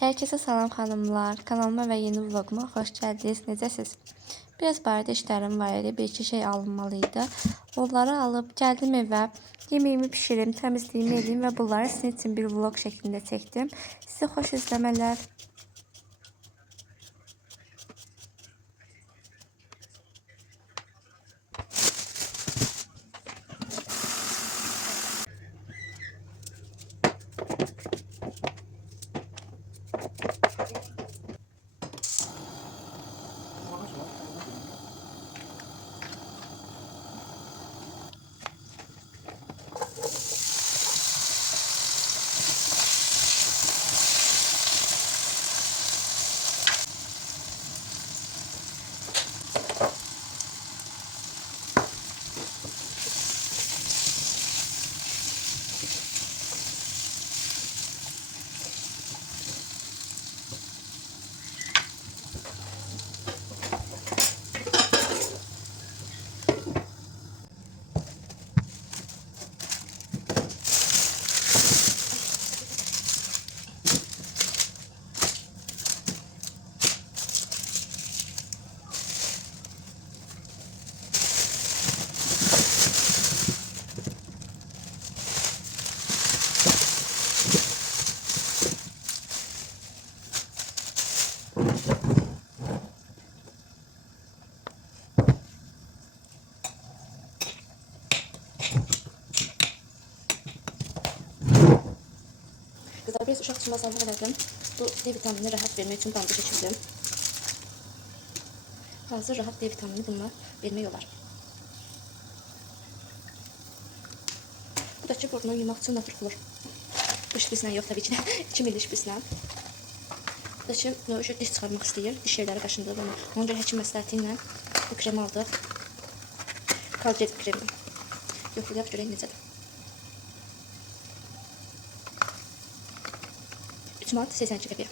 Herkese salam xanımlar. Kanalıma və yeni vloguma xoş gəldiniz. Necəsiz? Biraz barədə işlərim var idi. Bir-iki şey alınmalıydı. Onları alıb gəldim evə. Yeməyimi pişirim, təmizliyimi edeyim və bunları sizin üçün bir vlog şəklində çəkdim. Sizə xoş izləmələr. Kızlar biraz uşaq için bazarlıq elədim. Bu D vitaminini rahat vermək üçün bandı keçirdim. Hazır rahat D vitamini bunlar vermək olar. Bu da ki burnunu yumaq üçün naturkulur. Bu şprislə yox tabii ki də. 2 milli şprislə. Bu da ki diş çıxarmaq istəyir. Diş yerləri qaşındırır onu. Ona görə həkim məsləhəti ilə bu kremi aldıq. Colgate kremi. Yoxlayaq görək necədir. 3 manat 82 qəpiyə.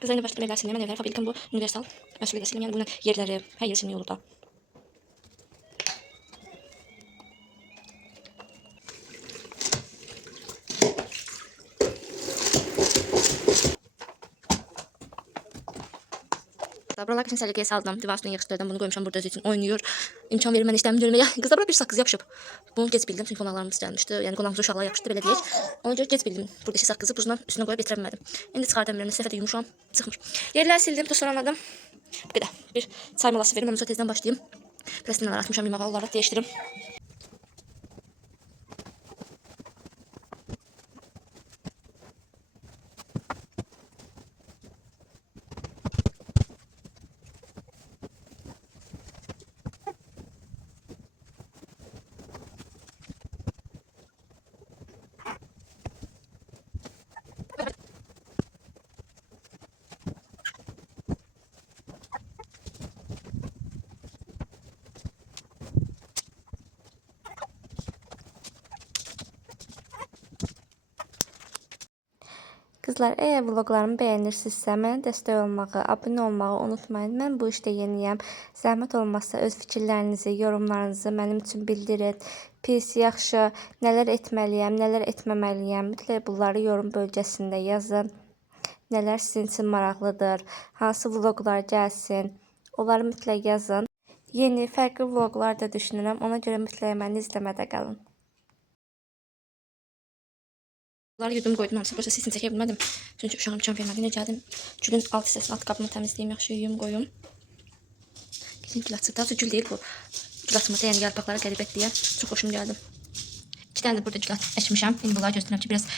Kızlarla başladım evler silmeye. Evler fabrikanın bu universal məsuliyyəti silmeye. Yani bunun yerleri, her yeri silmeye olur da. Buralar üçün səliqəyə saldım. Divar üstünə yığışdırdım. Bunu qoymuşam burada özü üçün oynayır. İmkan verir mən işləmi görməyə. Qızlar bura bir saqqız yapışıb. Bunu gec bildim çünki qonaqlarımız gəlmişdi. Yəni qonağımız uşaqlar yapışdı belə deyək. Ona görə gec bildim buradakı saqqızı buzdan üstünə qoyub bitirə bilmədim. İndi çıxardım birini. Səfədə yumuşam, çıxmış. Yerləri sildim, tozlandım. Bu qədər. Bir çay molası verim. Ondan sonra tezdən başlayayım. Plastiğini atmışam yumağa, onları dəyişdirim. Kızlar, eğer vloglarımı bəyənirsinizsə, mənə dəstək olmağı, abunə olmağı unutmayın. Mən bu işdə yeniyəm. Zəhmət olmazsa öz fikirlərinizi, yorumlarınızı mənim üçün bildirin. Pis, yaxşı, nələr etməliyəm, nələr etməməliyəm. Mütləq bunları yorum bölgəsində yazın. Nələr sizin üçün maraqlıdır, hansı vloglar gəlsin, onları mütləq yazın. Yeni, fərqli vloglar da düşünürəm. Ona görə mütləq məni izləmədə qalın. Bunları yudum qoydum, hamısı burası sesini çəkə bilmədim. Çünki uşağım imkan vermədi. Ne gəldim, gülün alt hissəsini, alt qabını təmizləyim, yaxşı yuyum qoyum. Gidin gül açıb. Daha sonra gül deyil bu. Gül açmasa yəni yarpaqları qəribət deyə çox xoşum gəldi. 2 dənə də burada gül əkmişəm. İndi bunları gözləyirəm ki, biraz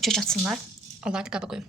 kök açsınlar. Onları da qaba qoyum.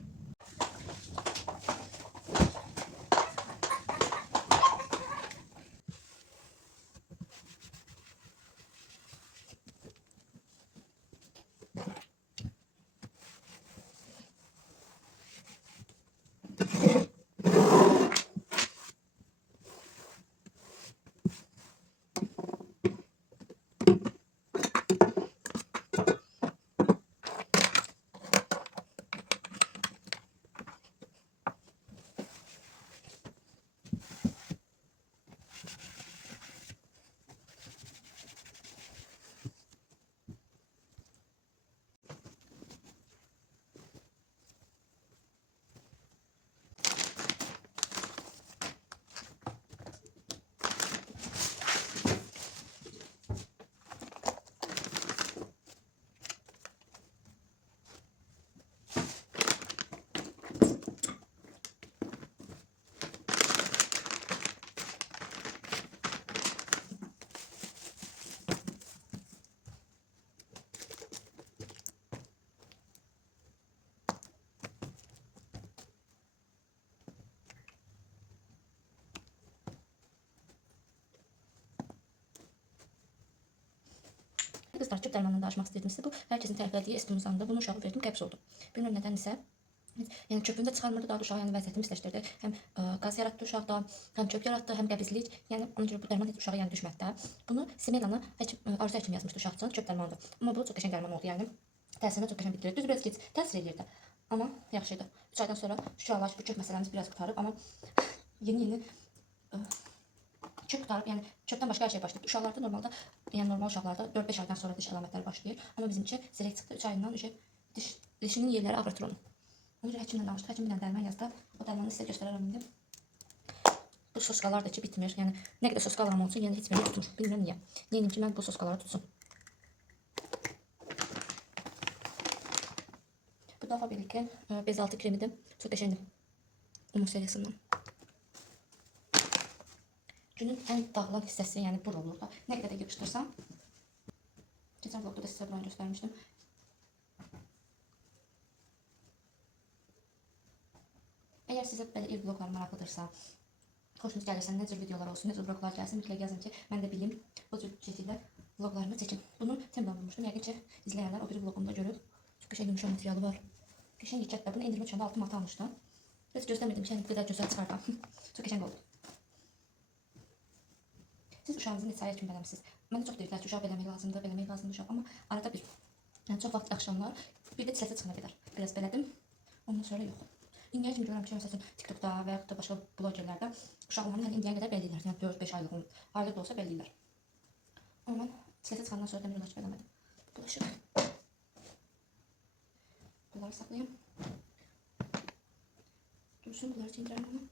Kızlar, tüp dərmanından danışmaq istəyirdim sizə. Bu hər kəsin təriflədiyi Espumizandır. Bunu uşağı verdim, qəbz oldu. Bilmirəm nədənsə. Yəni çöpünü də çıxarmırdı, daha da uşağı yəni vəziyyətini pisləşdirdi. Həm qaz yaratdı uşaqda, həm çöp yaratdı, həm qəbizlik. Yəni ona görə bu dərman heç uşağa yəni düşmədi də. Bunu Semelanı Arzu həkim yazmışdı uşaq üçün, çöp dərmanıdır. Amma bu çox qəşəng dərman oldu, yəni təsirini çox qəşəng bildirir. Düz biraz gec təsir edirdi. Amma yaxşı idi. 3 aydan sonra uşaqlar bu çöp məsələmiz biraz qurtarıb, amma yeni çöp qurtarıb, yəni çöpdən başqa hər şey başlayıb. Uşaqlarda normalda, yəni normal uşaqlarda 4-5 aydan sonra diş əlamətləri başlayır. Amma bizimki zirək çıxdı, 3 ayından dişinin yerləri ağrıtır onu. Ona görə həkimlə danışdıq. Həkim bir dənə dərman yazdı. O dərmanı sizə göstərərəm indi. Bu soskalar da ki bitmir. Yəni nə qədər soskalarım olsun, yəni heç birini tutmur. Bilmirəm niyə. Neyim ki mən bu soskaları tutsun. Bu da Faberlic'in bezaltı kremidir. Çox qəşəngdir. Umur serisindən. Günün ən dağılan hissəsi, yəni bur olur da. Nə qədər də yapışdırsam. Keçən vlogda da sizə bunu göstərmişdim. Əgər sizə belə ev vlogları maraqlıdırsa, xoşunuz gəlirsə, nə cür videolar olsun, nə cür vloglar gəlsin, mütləq yazın ki, mən də bilim, o cür şəkildə vloglarımı çəkin. Bunu temdən bulmuşdum, yəqin ki, izləyənlər o biri vlogumda görüb. Çox qəşəng yumuşaq materialı var. Qəşəng yekətdə, bunu endirmə düşəndə 6 manata almışdım. Heç gözləmirdim ki, bu qədər gözəl çıxardım. Çox qəşəng oldu. Siz uşağınızı neçə aya kimi beləmisiniz? Mənə çox deyirlər ki, uşaq beləmək lazımdır uşaq, amma arada bir, yəni çox vaxt axşamlar, bir də çiləsə çıxana qədər biraz belədim, ondan sonra yox. İndiyə kimi görürəm ki, məsələn, TikTokda və yaxud da başqa blogerlərdə uşaqlarını yəni indiyə qədər belləyirlər. Yəni 4-5 aylıq, aylıq da olsa belləyirlər. Amma mən çiləsə çıxandan sonra dəmir ilaç beləmədim. Bulaşıq. Bunları saxlayayım. Dursun, bunları çindirəm onu.